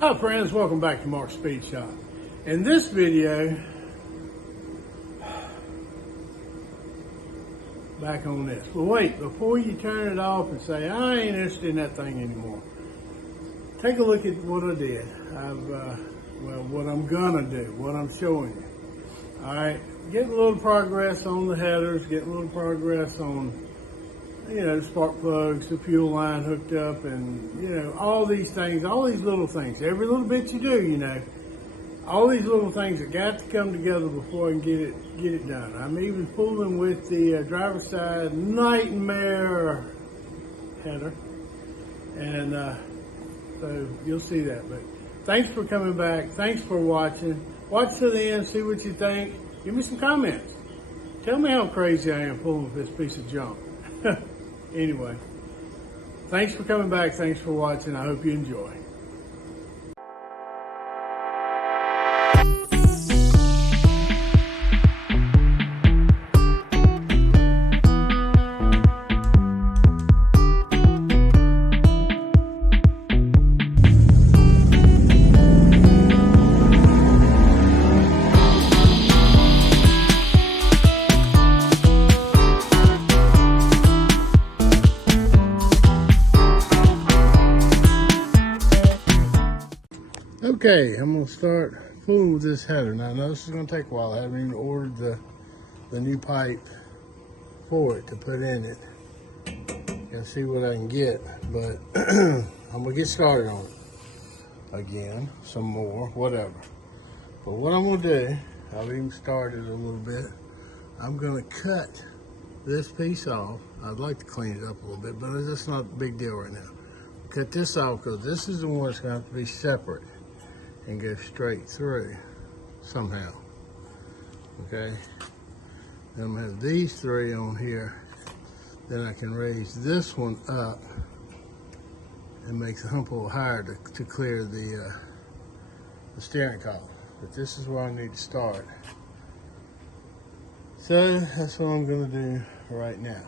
Hi friends, welcome back to Mark's Speed Shop. In this video, back on this. But wait, before you turn it off and say, I ain't interested in that thing anymore, take a look at what I did. What I'm gonna do, what I'm showing you. All right, getting a little progress on the headers, getting a little progress on, the spark plugs, the fuel line hooked up, and, all these things, all these little things. Every little bit you do, all these little things that got to come together before I can get it done. I'm even fooling with the driver's side nightmare header, and so you'll see that. But thanks for coming back. Thanks for watching. Watch to the end, see what you think. Give me some comments. Tell me how crazy I am fooling with this piece of junk. Anyway, thanks for coming back. Thanks for watching. I hope you enjoy. Okay, I'm going to start fooling with this header. Now, I know this is going to take a while. I haven't even ordered the new pipe for it to put in it. Gotta see what I can get, but I'm going to get started on it again, some more, whatever. But what I'm going to do, I've even started a little bit. I'm going to cut this piece off. I'd like to clean it up a little bit, but that's not a big deal right now. Cut this off because this is the one that's going to have to be separate and go straight through somehow. Okay, then I'm gonna have these three on here. Then I can raise this one up and make the hump a little higher to clear the steering column. But this is where I need to start. So that's what I'm gonna do right now.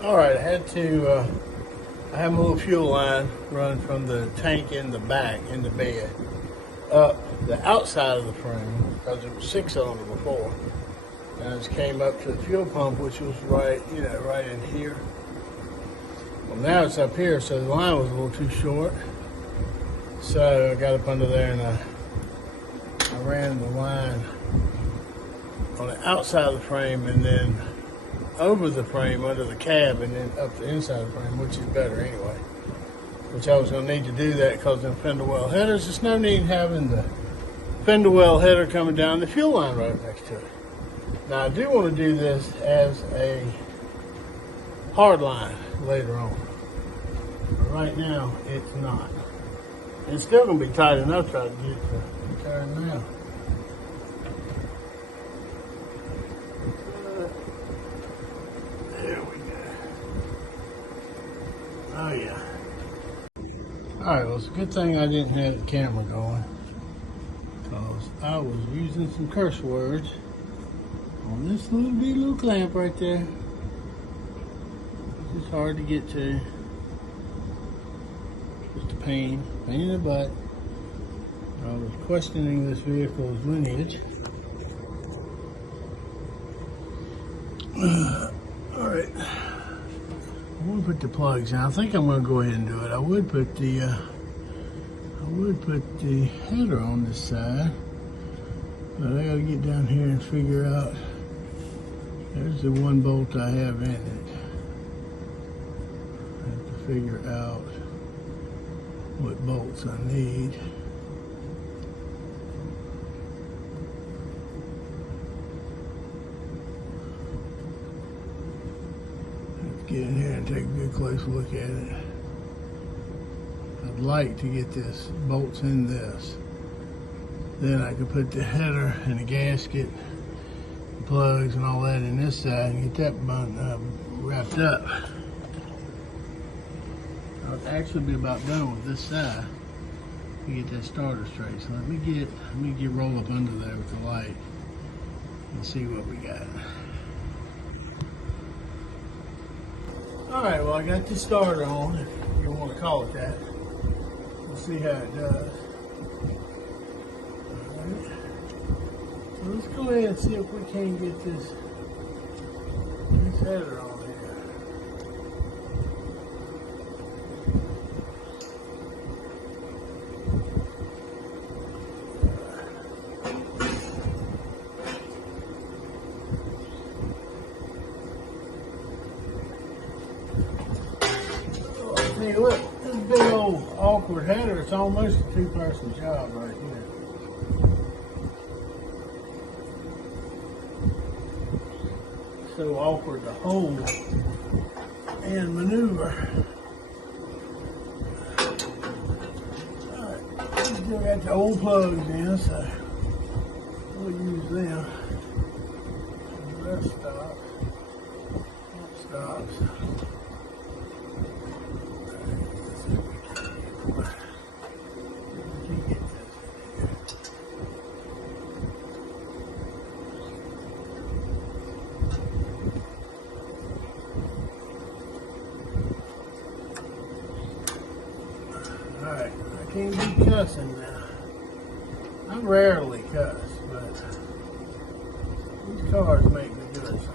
All right, I have my little fuel line running from the tank in the back, in the bed, up the outside of the frame, because it was 6-cylinder before. And I just came up to the fuel pump, which was right in here. Well, now it's up here, so the line was a little too short. So I got up under there and I ran the line on the outside of the frame and then over the frame, under the cab, and then up the inside of the frame, which is better anyway. Which I was going to need to do that because in fender well headers, there's no need having the fender well header coming down the fuel line right next to it. Now I do want to do this as a hard line later on. But right now, it's not. It's still going to be tight enough to try to get it to turn now. Alright, well, it's a good thing I didn't have the camera going, because I was using some curse words on this little clamp right there. It's just hard to get to. Just a pain in the butt. I was questioning this vehicle's lineage. Alright. I'm going to put the plugs in. I think I'm going to go ahead and do it. I would put the header on this side, but I got to get down here and figure out. There's the one bolt I have in it. I have to figure out what bolts I need. Get in here and take a good close look at it. I'd like to get this bolts in this. Then I could put the header and the gasket, the plugs and all that in this side and get that wrapped up. I'll actually be about done with this side to get that starter straight. So let me get roll up under there with the light and see what we got. Alright, well I got the starter on, if you want to call it that. Let's see how it does. Alright. So let's go ahead and see if we can get this header on here. Hey, look, this big old awkward header, it's almost a two-person job right here. So awkward to hold and maneuver. Alright, still got the old plugs in, so we'll use them. That stops. That stops. Alright, I can't be cussing now. I rarely cuss, but these cars make me do it sometimes.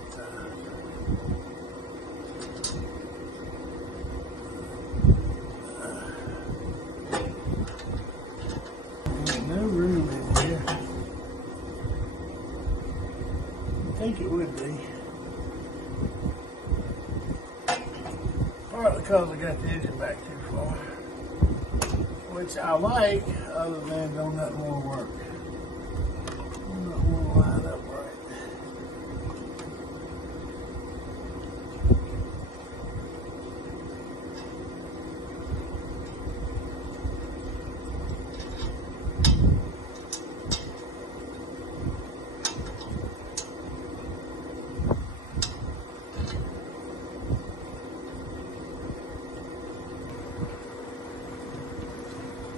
There's no room in here. I think it would be. Partly because I got the engine back too far. Which I like, other than don't let more work. Don't let more line up right.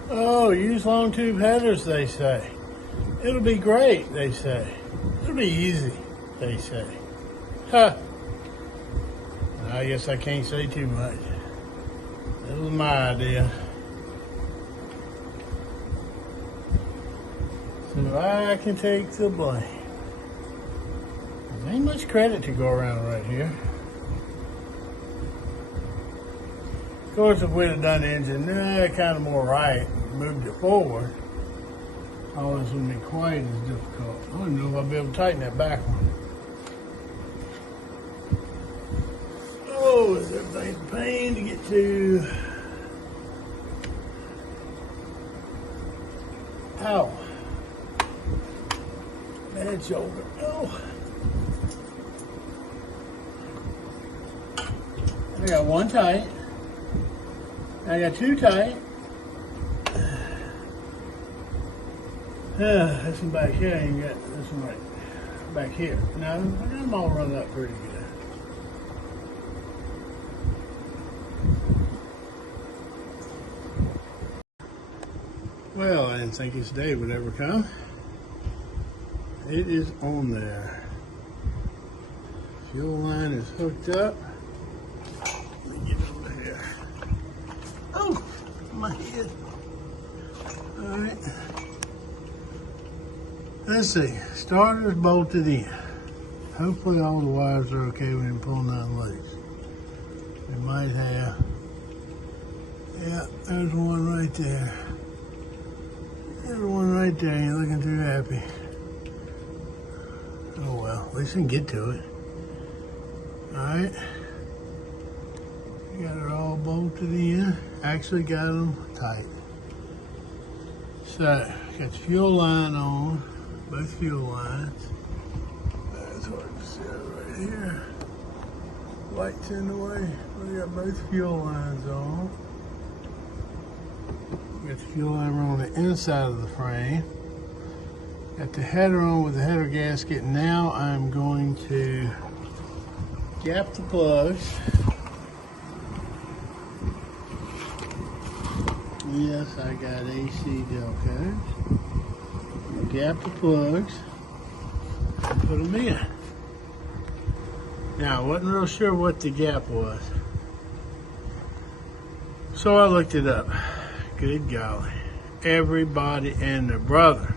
Oh, use long tube headers, they say. It'll be great, they say. It'll be easy, they say. Huh. I guess I can't say too much. That was my idea. So I can take the blame. There ain't much credit to go around right here. Of course, if we'd have done the engine kind of more right, moved it forward, all this wouldn't be quite as difficult. I don't know if I'll be able to tighten that back one. Oh, everything's a pain to get to. Ow. Bad shoulder. Oh. I got one tight. I got two tight. This one back here, ain't got this one right back here. No, I got them all run up pretty good. Well, I didn't think this day would ever come. It is on there. Fuel line is hooked up. Let me get over here. Oh, my head. All right. Let's see. Starter's bolted in. Hopefully all the wires are okay. We didn't pull none loose. We might have. Yeah, there's one right there. There's one right there. You're looking too happy. Oh well, at least we can get to it. Alright. Got it all bolted in. Actually got them tight. So, got the fuel line on. Both fuel lines. That's hard to see right here. Lights in the way. We got both fuel lines on. Got the fuel line on the inside of the frame. Got the header on with the header gasket. Now I'm going to gap the plugs. Yes, I got AC Delcos. Gap the plugs and put them in. Now, I wasn't real sure what the gap was, so I looked it up. Good golly. Everybody and their brother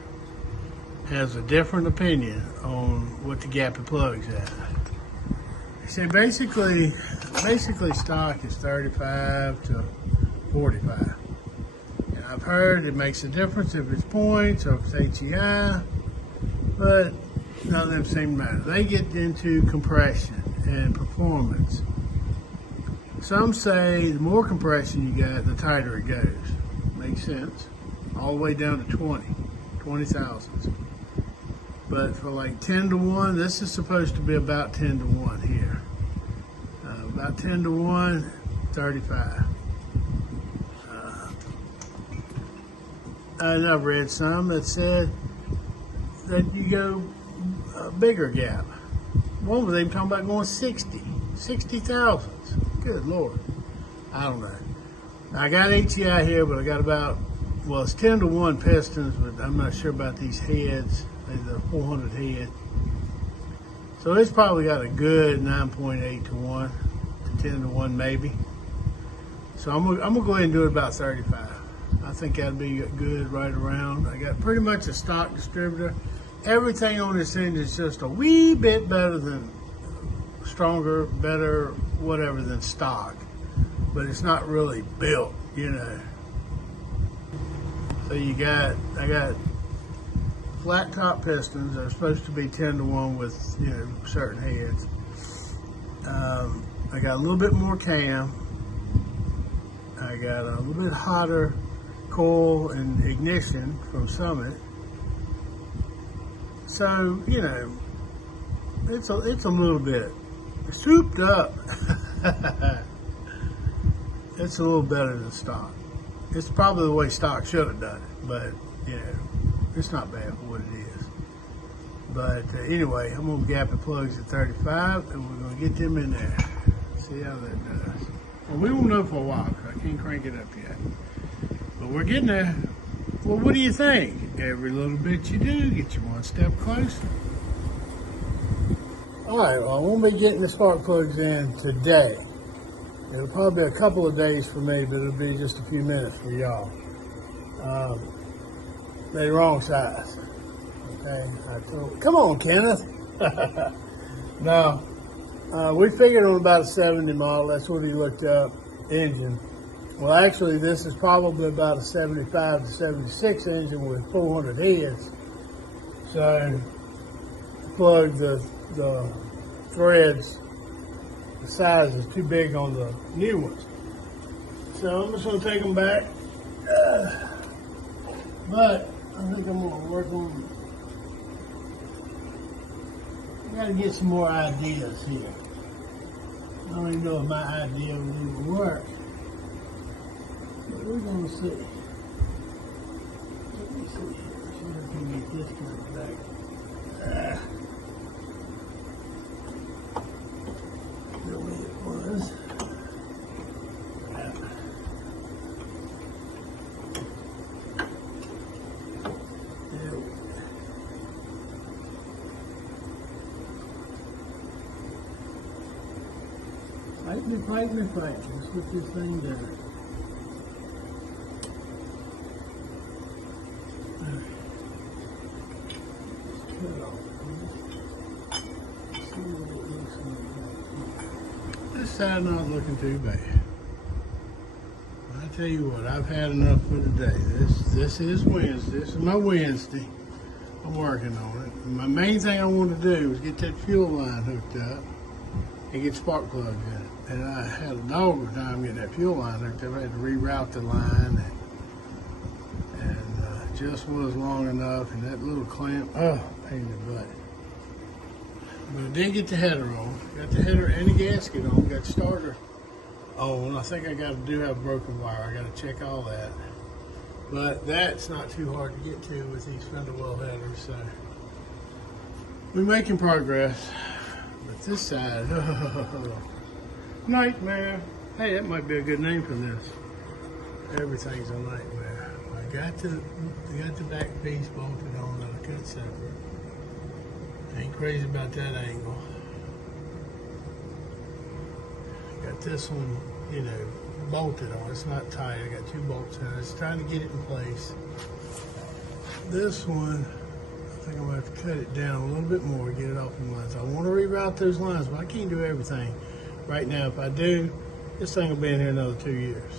has a different opinion on what the gap of plugs at. They say basically stock is 35 to 45. And I've heard it makes a difference if it's points or if it's HEI, but none of them seem to matter. They get into compression and performance. Some say the more compression you got, the tighter it goes. Makes sense. All the way down to 20 thousandths. But for like 10 to 1, this is supposed to be about 10 to 1 here. About 10 to 1, 35. And I've read some that said that you go a bigger gap. One was even talking about going 60 thousandths. Good Lord. I don't know. I got HEI here, but I got about, well, it's 10 to 1 pistons, but I'm not sure about these heads. They're 400 head. So it's probably got a good 9.8 to 1 to 10 to 1 maybe. So I'm gonna go ahead and do it about 35. I think that'd be good right around. I got pretty much a stock distributor. Everything on this end is just a wee bit better than, stronger, better, whatever than stock. But it's not really built, you know. So I got flat top pistons. They're supposed to be 10 to 1 with, you know, certain heads. I got a little bit more cam. I got a little bit hotter coil and ignition from Summit. So, you know, it's a little bit souped up. It's a little better than stock. It's probably the way stock should have done it, but, you know, it's not bad for what it is. But anyway, I'm going to gap the plugs at 35, and we're going to get them in there. See how that does. Well, we won't know for a while, because I can't crank it up yet. But we're getting there. Well, what do you think? Every little bit you do, get you one step closer. All right, well, I won't be getting the spark plugs in today. It'll probably be a couple of days for me, but it'll be just a few minutes for y'all. They're the wrong size. Okay, come on, Kenneth. No, we figured on about a 70 model. That's what he looked up, engine. Well, actually, this is probably about a 75 to 76 engine with 400 heads. So, plug the threads. The size is too big on the new ones. So I'm just going to take them back. But I think I'm going to work on, I got to get some more ideas here. I don't even know if my idea would even work. But we're going to see. Let me see. See if I can get this one back. The way it was. Fight me, fight me, fight me. Let's get this thing done. This side not looking too bad. I tell you what, I've had enough for today. This is Wednesday. This is my Wednesday. I'm working on it. My main thing I wanted to do was get that fuel line hooked up and get spark plugs in it. And I had a dog of a time getting that fuel line hooked up. I had to reroute the line, and just was long enough. And that little clamp, oh, pain in the butt. But I did get the header on. Got the header and the gasket on. Got the starter on. I think I do have a broken wire. I got to check all that. But that's not too hard to get to with these fender well headers. So we're making progress. But this side, oh, nightmare. Hey, that might be a good name for this. Everything's a nightmare. I got the back piece bolted on that I cut separate. Ain't crazy about that angle. Got this one, you know, bolted on. It's not tight. I got 2 bolts in it. It's trying to get it in place. This one, I think I'm going to have to cut it down a little bit more to get it off the lines. I want to reroute those lines, but I can't do everything right now. If I do, this thing will be in here another 2 years.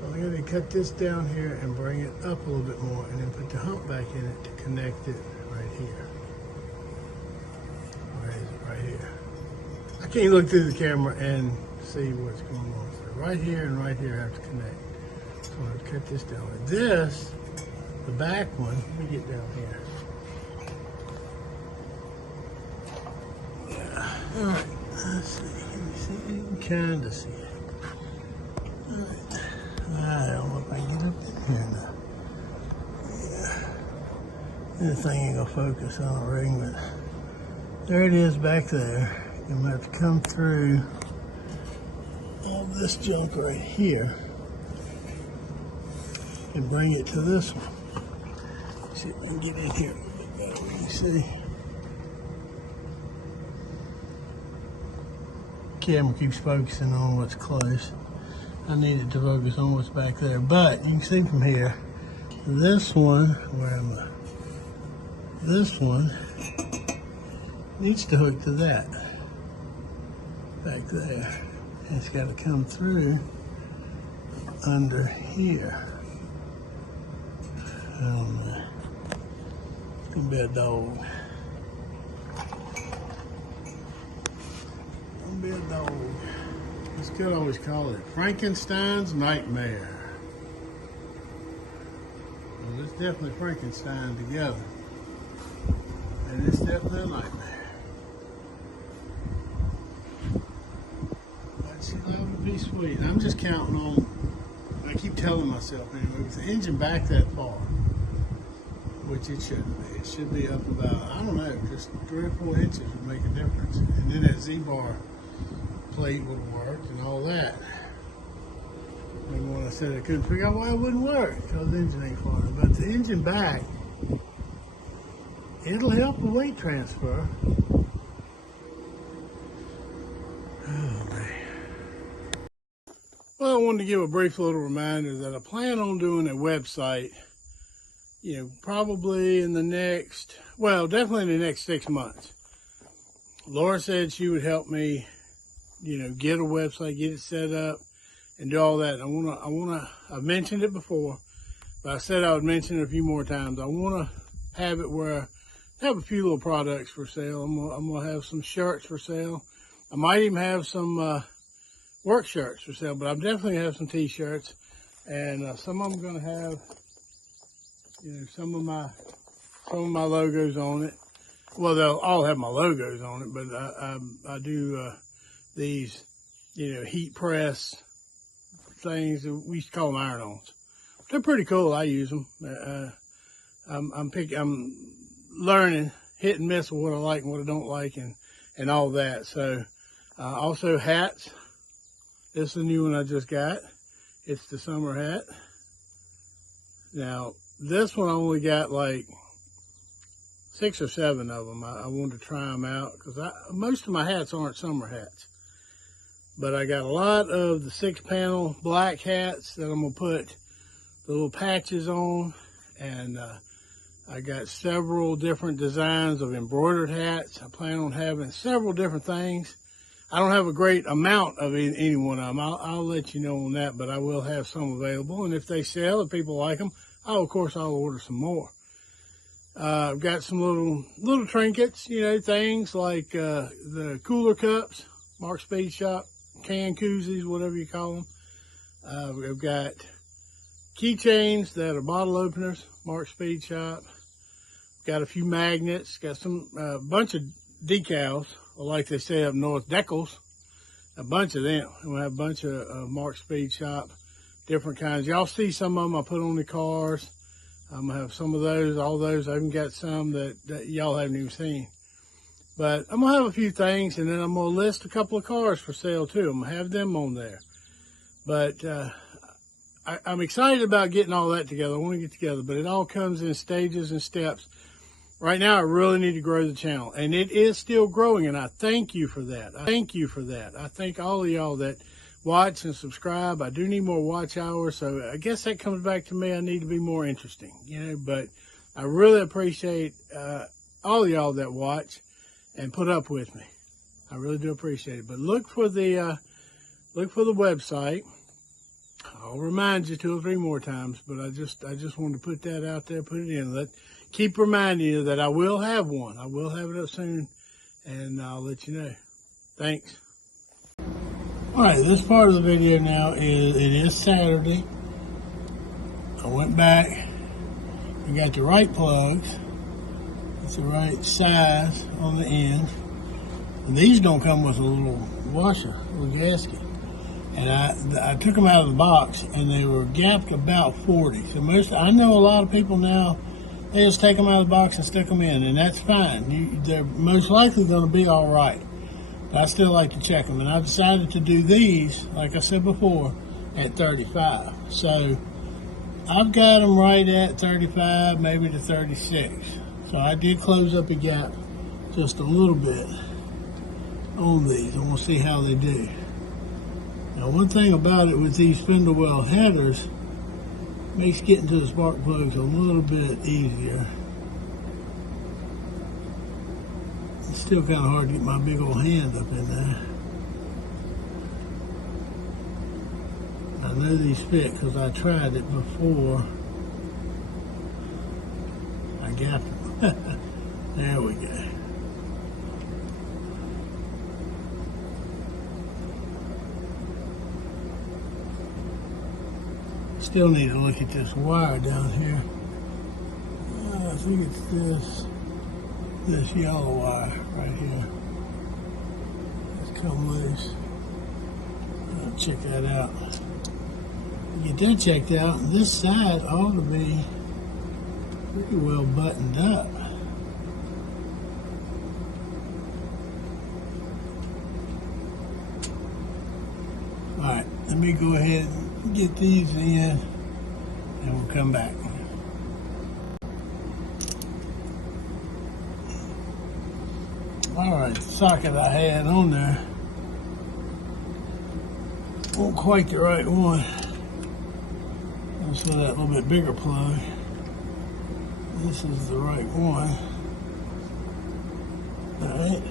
So I'm going to cut this down here and bring it up a little bit more and then put the hump back in it to connect it right here. Where is it? Right here. I can't look through the camera and see what's going on. So right here and right here have to connect. So I'm going to cut this down. This, the back one, let me get down here. Yeah. All right. Let's see. Let me see. You can kind of see it. All right. I don't know if I can get up in here now. Yeah. This thing ain't going to focus on the ring, but there it is back there. I'm going to have to come through all this junk right here and bring it to this one. See if I can get in here a little bit better. You see? Camera keeps focusing on what's close. I need it to focus on what's back there. But you can see from here, this one, where am I? This one needs to hook to that. Back there. And it's got to come through under here. It's gonna be a dog. Gonna be a dog. This could always call it Frankenstein's nightmare. Well, it's definitely Frankenstein together. And it's definitely a nightmare. That would be sweet. I'm just counting on, I keep telling myself anyway, with the engine back that far, which it shouldn't be. It should be up about, I don't know, just 3 or 4 inches would make a difference. And then that Z-bar plate would have worked and all that. And when I said I couldn't figure out why it wouldn't work, because the engine ain't far enough. But the engine back, it'll help the weight transfer. Oh, man. Well, I wanted to give a brief little reminder that I plan on doing a website, you know, probably in the next, well, definitely in the next 6 months. Laura said she would help me, you know, get a website, get it set up, and do all that. I've mentioned it before, but I said I would mention it a few more times. I want to have it where I have a few little products for sale. I'm gonna have some shirts for sale. I might even have some work shirts for sale, but I'm definitely have some t-shirts, and some of them gonna have, you know, some of my logos on it. Well, they'll all have my logos on it, but I do these, you know, heat press things that we used to call them iron-ons. They're pretty cool. I use them. I'm learning, hit and miss with what I like and what I don't like, and all that. So also hats. This is the new one I just got. It's the summer hat. Now this one I only got like 6 or 7 of them. I wanted to try them out because most of my hats aren't summer hats. But I got a lot of the 6-panel black hats that I'm gonna put the little patches on, and I got several different designs of embroidered hats. I plan on having several different things. I don't have a great amount of any one of them. I'll let you know on that, but I will have some available. And if they sell, if people like them, of course, I'll order some more. I've got some little trinkets, you know, things like the cooler cups, Mark Speed Shop, can koozies, whatever you call them. I've got keychains that are bottle openers, Mark Speed Shop. Got a few magnets, got some bunch of decals, or like they say up north, decals. A bunch of them. And we have a bunch of Mark Speed Shop, different kinds. Y'all see some of them I put on the cars. I'm gonna have some of those, all those. I even got some that y'all haven't even seen. But I'm gonna have a few things, and then I'm gonna list a couple of cars for sale too. I'm gonna have them on there. But I'm excited about getting all that together. I want to get together, but it all comes in stages and steps. Right now, I really need to grow the channel, and it is still growing, and I thank you for that. I thank you for that. I thank all of y'all that watch and subscribe. I do need more watch hours, so I guess that comes back to me. I need to be more interesting, you know, but I really appreciate all of y'all that watch and put up with me. I really do appreciate it. But look for the website. I'll remind you 2 or 3 more times, but I just wanted to put that out there, put it in. Keep reminding you that I will have one. I will have it up soon, and I'll let you know. Thanks. All right, this part of the video now it is Saturday. I went back and got the right plugs. It's the right size on the end. And these don't come with a little washer, a little gasket. And I took them out of the box, and they were gapped about 40. So I know a lot of people now, they just take them out of the box and stick them in, and that's fine. They're most likely going to be all right. But I still like to check them, and I decided to do these, like I said before, at 35. So I've got them right at 35, maybe to 36. So I did close up a gap just a little bit on these. I want to see how they do. Now, one thing about it with these spindle well headers, makes getting to the spark plugs a little bit easier. It's still kind of hard to get my big old hand up in there. I know these fit because I tried it before. I gapped them. There we go. Still need to look at this wire down here. I think it's this yellow wire right here. It's come loose. I'll check that out. Get that checked out. This side ought to be pretty well buttoned up. Alright, let me go ahead and get these in, and we'll come back. Alright, the socket I had on there wasn't quite the right one. Let's go that little bit bigger plug. This is the right one. Alright.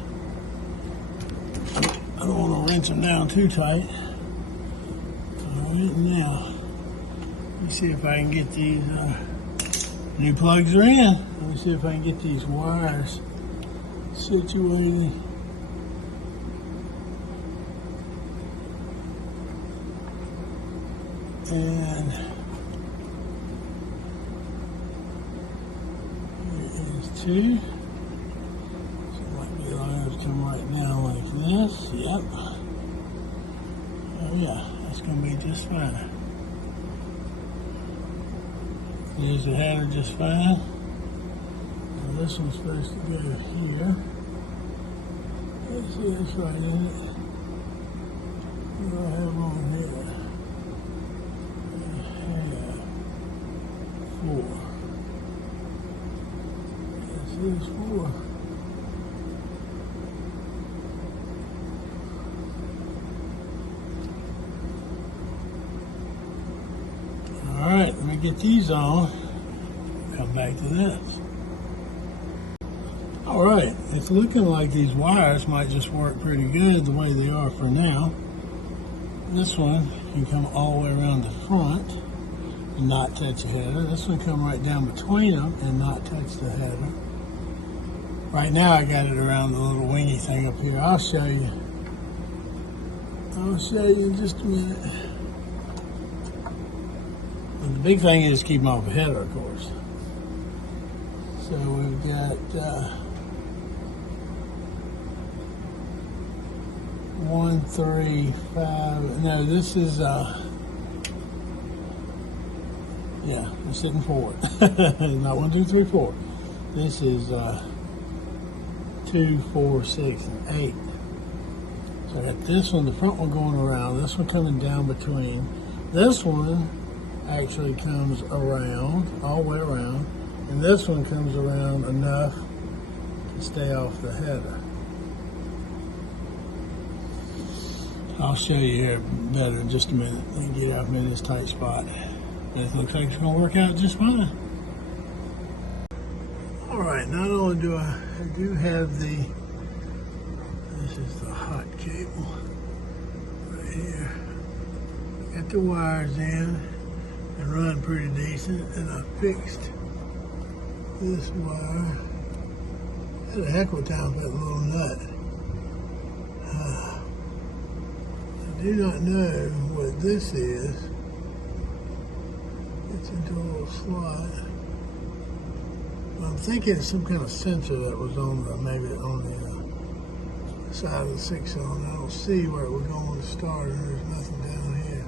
I don't want to wrench them down too tight. Alright, now, let me see if I can get these new plugs are in. Let me see if I can get these wires situated. And here is 2. So it might be allowed to come right down like this. Yep. Oh yeah, that's going to be just fine. Here's the header just fine. Now this one's supposed to go here. Let's see, it's right in it. What do I have on here? 4. This is 4. get these on, come back to this. All right, it's looking like these wires might just work pretty good the way they are for now. This one can come all the way around the front and not touch the header. This one come right down between them and not touch the header. Right now I got it around the little wingy thing up here. I'll show you. I'll show you in just a minute. But the big thing is keep them off the header, of course. So we've got 1, 3, 5. No, this is yeah, I'm sitting forward. Not 1, 2, 3, 4. This is 2, 4, 6, and 8. So I got this one, the front one going around, this one coming down between. This one actually comes around, all the way around, and this one comes around enough to stay off the header. I'll show you here better in just a minute and get out in this tight spot. It looks like it's going to work out just fine. All right, not only do I do have this is the hot cable right here. Got the wires in and run pretty decent, and I fixed this wire. Had a heck of a time with that little nut. I do not know what this is. It's into a little slot. I'm thinking it's some kind of sensor that was on the, maybe on the side of the 6-cylinder. I don't see where it would go on the starter. There's nothing down here.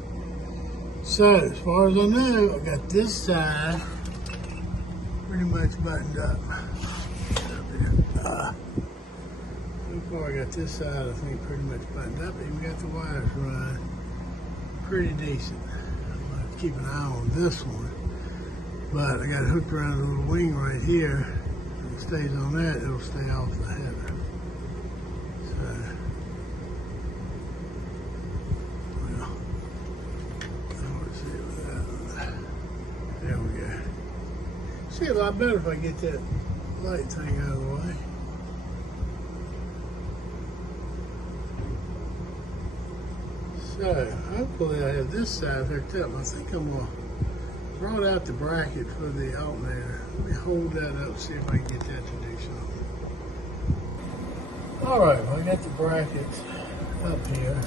So, as far as I know, I got this side pretty much buttoned up. So far, I got this side, I think, pretty much buttoned up. Even got the wires running pretty decent. I'm going to have to keep an eye on this one. But I got it hooked around a little wing right here. If it stays on that, it'll stay off the header. So, well, let's see with that. There we go. See a lot better if I get that light thing out of the way. So, hopefully I have this side hooked up. I think I'm going to brought out the bracket for the alternator. Let me hold that up and see if I can get that to do something. All right, well, I got the brackets up here.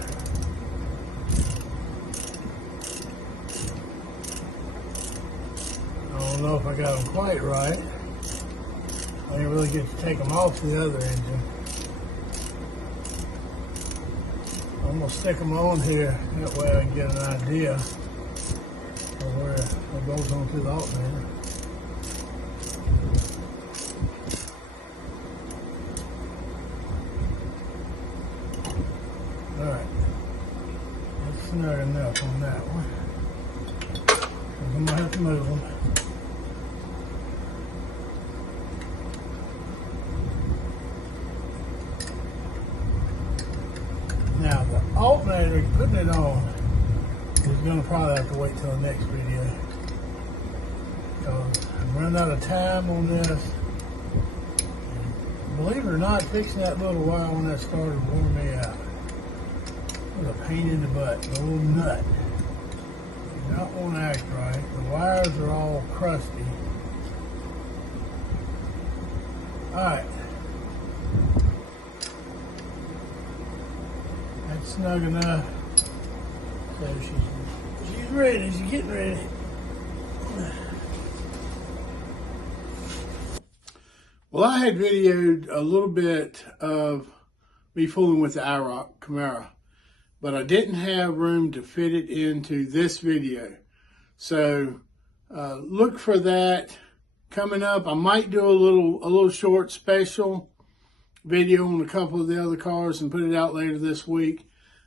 I don't know if I got them quite right. I didn't really get to take them off the other engine. I'm going to stick them on here. That way I can get an idea of where it goes onto the alternator. Alright. That's snug enough on that one. I'm going to have to move them. Now the alternator, putting it on, is going to probably have to wait till the next video. Because I'm running out of time on this. And believe it or not, fixing that little wire on that starter wore me out. It was a pain in the butt, the little nut. You don't want to act right. The wires are all crusty. Alright. That's snug enough. So she's ready, she's getting ready. Well, I had videoed a little bit of me fooling with the IROC Camaro, but I didn't have room to fit it into this video. So look for that coming up. I might do a little short special video on a couple of the other cars and put it out later this week.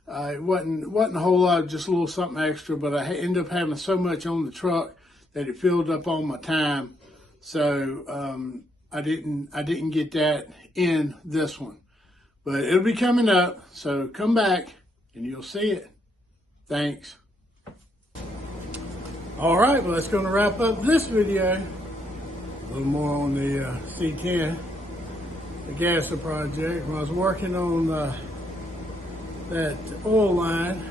It wasn't a whole lot, just a little something extra, but I ended up having so much on the truck that it filled up all my time. So I didn't get that in this one, but it'll be coming up. So come back and you'll see it. Thanks. All right, well, that's going to wrap up this video. A little more on the C10, the gasser project. When I was working on that oil line,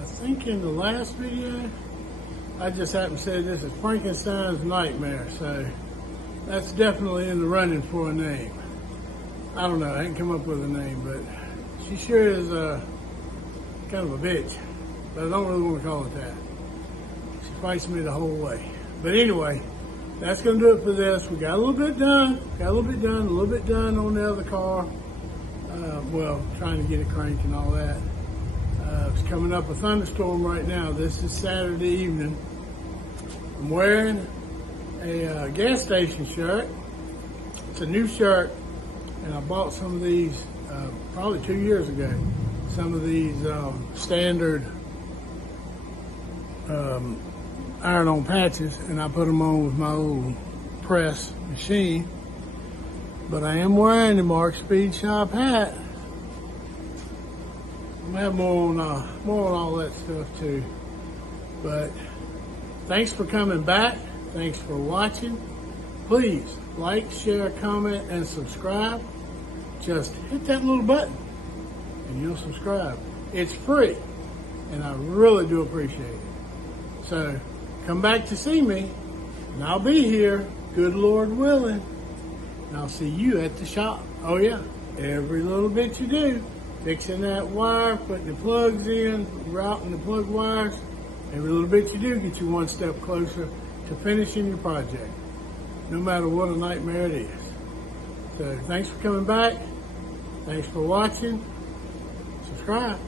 I think in the last video, I just happened to say this is Frankenstein's nightmare, so that's definitely in the running for a name. I don't know, I didn't come up with a name, but she sure is kind of a bitch, but I don't really want to call it that. She fights me the whole way. But anyway, that's going to do it for this. We got a little bit done, a little bit done on the other car. Well, trying to get it cranked and all that. It's coming up a thunderstorm right now. This is Saturday evening. I'm wearing a gas station shirt. It's a new shirt, and I bought some of these probably 2 years ago. Some of these standard iron-on patches, and I put them on with my little press machine. But I am wearing the Mark Speed Shop hat. I'm gonna have more on all that stuff too. But thanks for coming back. Thanks for watching. Please like, share, comment, and subscribe. Just hit that little button and you'll subscribe. It's free, and I really do appreciate it. So come back to see me, and I'll be here, good Lord willing, and I'll see you at the shop. Oh yeah, every little bit you do, fixing that wire, putting the plugs in, routing the plug wires, every little bit you do gets you one step closer to finishing your project, no matter what a nightmare it is. So thanks for coming back. Thanks for watching. Subscribe.